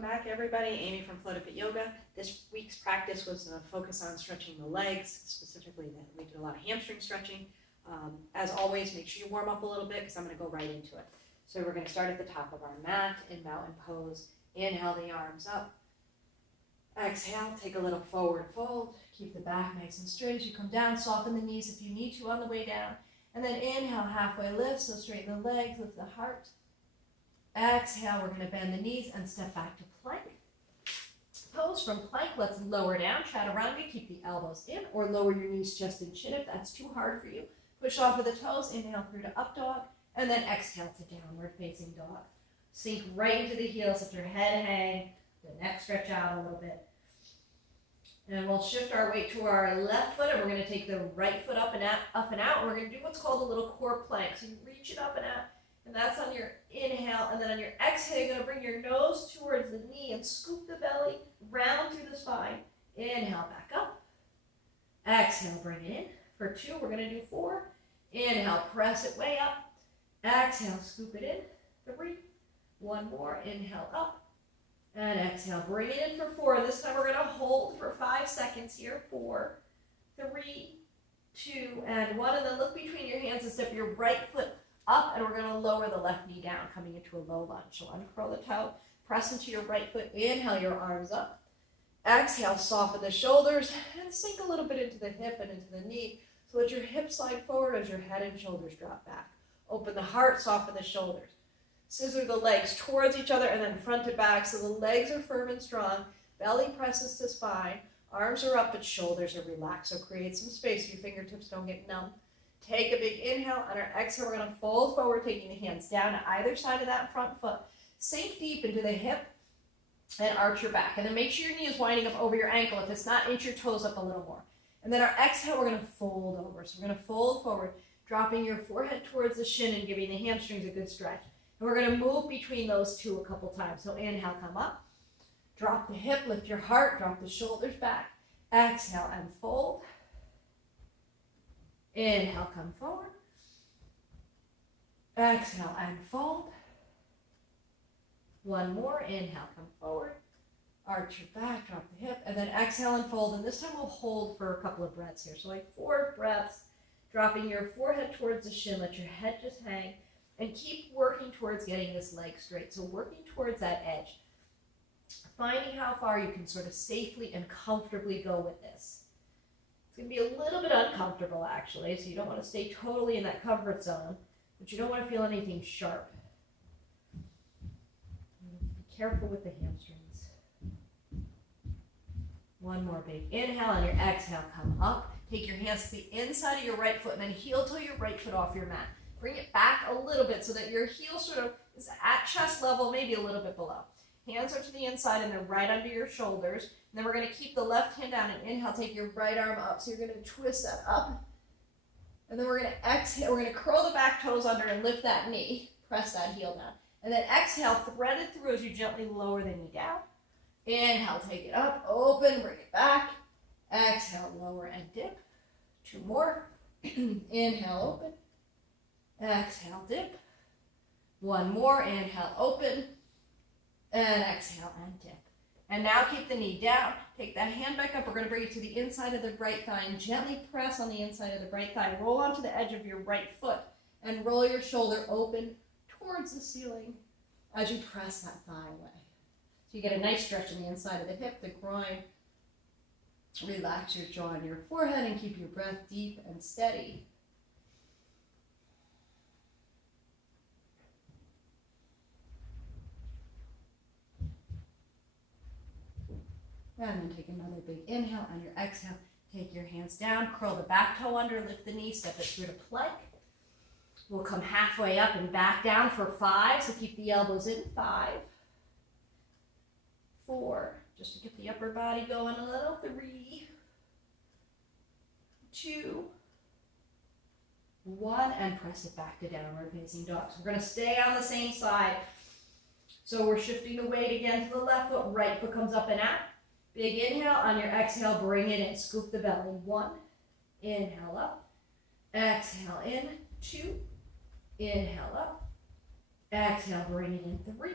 Welcome back, everybody. Amie from Flow to Fit Yoga. This week's practice was a focus on stretching the legs, specifically that we did a lot of hamstring stretching. As always, make sure you warm up a little bit because I'm going to go right into it. So we're going to start at the top of our mat in mountain pose. Inhale the arms up. Exhale, take a little forward fold. Keep the back nice and straight as you come down. Soften the knees if you need to on the way down. And then inhale, halfway lift, so straighten the legs, lift the heart. Exhale, we're going to bend the knees and step back to plank. Pose from plank, let's lower down, chaturanga, keep the elbows in or lower your knees chest and chin if that's too hard for you. Push off of the toes, inhale through to up dog, and then exhale to downward facing dog. Sink right into the heels, let your head hang, the neck stretch out a little bit. And we'll shift our weight to our left foot, and we're going to take the right foot up and out. We're going to do what's called a little core plank. So you reach it up and out. And that's on your inhale, and then on your exhale, you're going to bring your nose towards the knee and scoop the belly round through the spine. Inhale, back up. Exhale, bring it in. For 2, we're going to do 4. Inhale, press it way up. Exhale, scoop it in. 3. 1 more. Inhale, up. And exhale, bring it in for 4. This time we're going to hold for 5 seconds here. 4, 3, 2, and 1. And then look between your hands and step your right foot up, and we're going to lower the left knee down, coming into a low lunge. So uncurl the toe, press into your right foot, inhale your arms up. Exhale, soften the shoulders, and sink a little bit into the hip and into the knee. So let your hips slide forward as your head and shoulders drop back. Open the heart, soften the shoulders. Scissor the legs towards each other and then front to back so the legs are firm and strong. Belly presses to spine. Arms are up, but shoulders are relaxed. So create some space so your fingertips don't get numb. Take a big inhale. On our exhale, we're going to fold forward, taking the hands down to either side of that front foot. Sink deep into the hip and arch your back. And then make sure your knee is winding up over your ankle. If it's not, inch your toes up a little more. And then our exhale, we're going to fold over. So we're going to fold forward, dropping your forehead towards the shin and giving the hamstrings a good stretch. And we're going to move between those two a couple times. So inhale, come up. Drop the hip, lift your heart, drop the shoulders back. Exhale and fold. Inhale, come forward. Exhale and fold. 1 more. Inhale, come forward. Arch your back, drop the hip, and then exhale and fold. And this time we'll hold for a couple of breaths here. So like 4 breaths, dropping your forehead towards the shin. Let your head just hang. And keep working towards getting this leg straight. So working towards that edge. Finding how far you can sort of safely and comfortably go with this. It's going to be a little bit uncomfortable, actually, so you don't want to stay totally in that comfort zone, but you don't want to feel anything sharp. Be careful with the hamstrings. 1 more big inhale, and your exhale, come up. Take your hands to the inside of your right foot, and then heel toe your right foot off your mat. Bring it back a little bit so that your heel sort of is at chest level, maybe a little bit below. Hands are to the inside, and they're right under your shoulders. And then we're going to keep the left hand down and inhale, take your right arm up. So you're going to twist that up. And then we're going to exhale. We're going to curl the back toes under and lift that knee. Press that heel down. And then exhale, thread it through as you gently lower the knee down. Inhale, take it up, open, bring it back. Exhale, lower and dip. 2 more. Inhale, open. Exhale, dip. 1 more. Inhale, open. And exhale and dip. And now keep the knee down. Take that hand back up. We're going to bring it to the inside of the right thigh and gently press on the inside of the right thigh. Roll onto the edge of your right foot and roll your shoulder open towards the ceiling as you press that thigh away. So you get a nice stretch on the inside of the hip, the groin. Relax your jaw and your forehead and keep your breath deep and steady. And then take another big inhale. On your exhale, take your hands down, curl the back toe under, lift the knee, step it through to plank. We'll come halfway up and back down for 5, so keep the elbows in. 5, 4, just to get the upper body going a little. 3, 2, 1, and press it back to downward facing dog. So we're going to stay on the same side. So we're shifting the weight again to the left foot, right foot comes up and out. Big inhale, on your exhale, bring it in, scoop the belly. 1, inhale up, exhale in. 2, inhale up, exhale, bring it in. 3,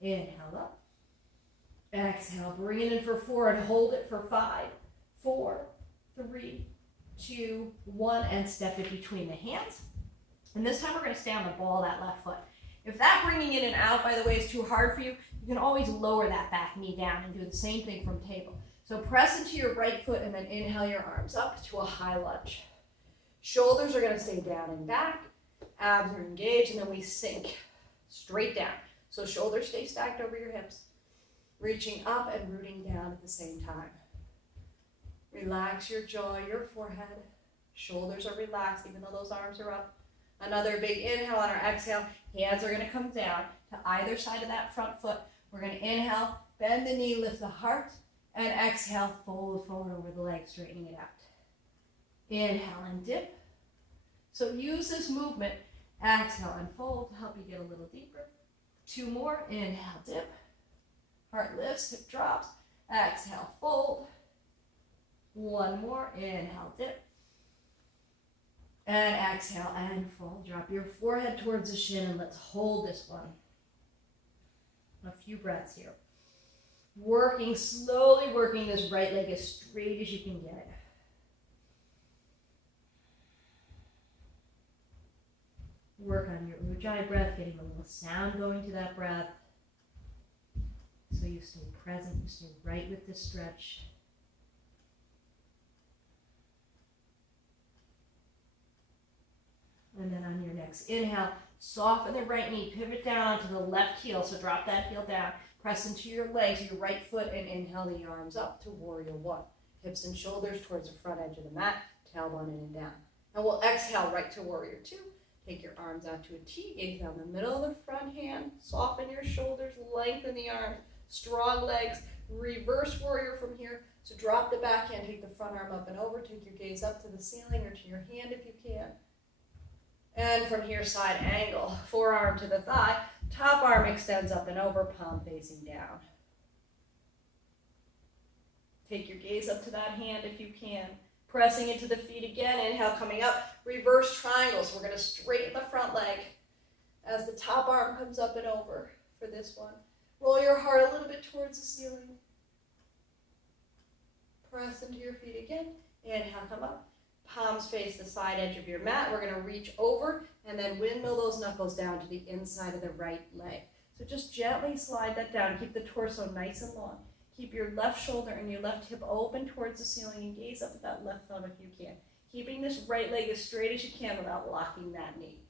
inhale up, Exhale, bring it in for 4 and hold it for 5, 4, 3, 2, 1, and step it between the hands. And this time we're going to stay on the ball of that left foot. If that bringing in and out, by the way, is too hard for you, you can always lower that back knee down and do the same thing from table. So press into your right foot and then inhale your arms up to a high lunge. Shoulders are going to stay down and back. Abs are engaged, and then we sink straight down. So shoulders stay stacked over your hips. Reaching up and rooting down at the same time. Relax your jaw, your forehead. Shoulders are relaxed even though those arms are up. Another big inhale on our exhale. Hands are going to come down to either side of that front foot. We're going to inhale, bend the knee, lift the heart, and exhale, fold forward over the leg, straightening it out. Inhale and dip. So use this movement. Exhale and fold to help you get a little deeper. 2 more. Inhale, dip. Heart lifts, hip drops. Exhale, fold. 1 more. Inhale, dip. And exhale and fold. Drop your forehead towards the shin and let's hold this one. A few breaths here. Slowly working this right leg as straight as you can get it. Work on your Ujjayi breath, getting a little sound going to that breath. So you stay present, you stay right with the stretch. And then on your next inhale, soften the right knee, pivot down onto the left heel. So drop that heel down, press into your legs, your right foot, and inhale the arms up to warrior 1. Hips and shoulders towards the front edge of the mat, tailbone in and down. And we'll exhale right to warrior 2. Take your arms out to a T, gaze down the middle of the front hand, soften your shoulders, lengthen the arms, strong legs, reverse warrior from here. So drop the back hand, take the front arm up and over, take your gaze up to the ceiling or to your hand if you can. And from here, side angle, forearm to the thigh, top arm extends up and over, palm facing down. Take your gaze up to that hand if you can. Pressing into the feet again, inhale coming up, reverse triangles. We're going to straighten the front leg as the top arm comes up and over for this one. Roll your heart a little bit towards the ceiling. Press into your feet again, inhale come up. Palms face the side edge of your mat. We're going to reach over and then windmill those knuckles down to the inside of the right leg. So just gently slide that down. Keep the torso nice and long. Keep your left shoulder and your left hip open towards the ceiling and gaze up at that left thumb if you can. Keeping this right leg as straight as you can without locking that knee.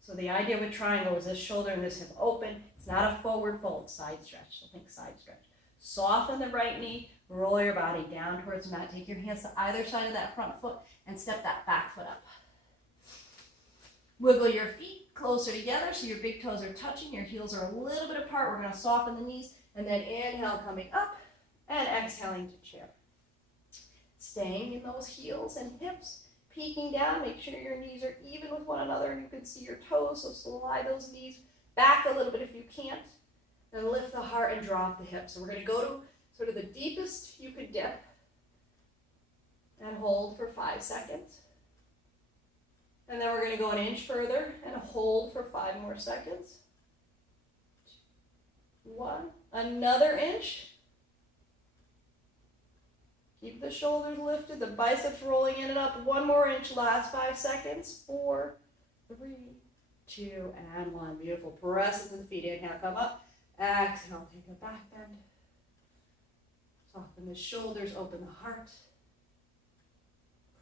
So the idea of a triangle is this shoulder and this hip open. It's not a forward fold, side stretch. So think side stretch. Soften the right knee, roll your body down towards the mat. Take your hands to either side of that front foot and step that back foot up. Wiggle your feet closer together so your big toes are touching, your heels are a little bit apart. We're going to soften the knees and then inhale coming up and exhaling to chair. Staying in those heels and hips, peeking down. Make sure your knees are even with one another and you can see your toes, so slide those knees back a little bit if you can't. Then lift the heart and drop the hips. So we're going to go to sort of the deepest you could dip and hold for 5 seconds. And then we're going to go an inch further and hold for 5 more seconds. 1, another inch. Keep the shoulders lifted, the biceps rolling in and up. 1 more inch, last 5 seconds. 4, 3, 2, and 1. Beautiful. Press into the feet. Inhale, come up. Exhale, take a back bend. Soften the shoulders, open the heart.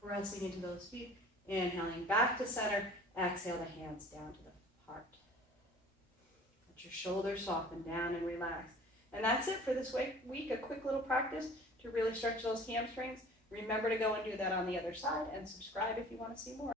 Pressing into those feet. Inhaling back to center. Exhale the hands down to the heart. Let your shoulders soften down and relax. And that's it for this week. A quick little practice to really stretch those hamstrings. Remember to go and do that on the other side and subscribe if you want to see more.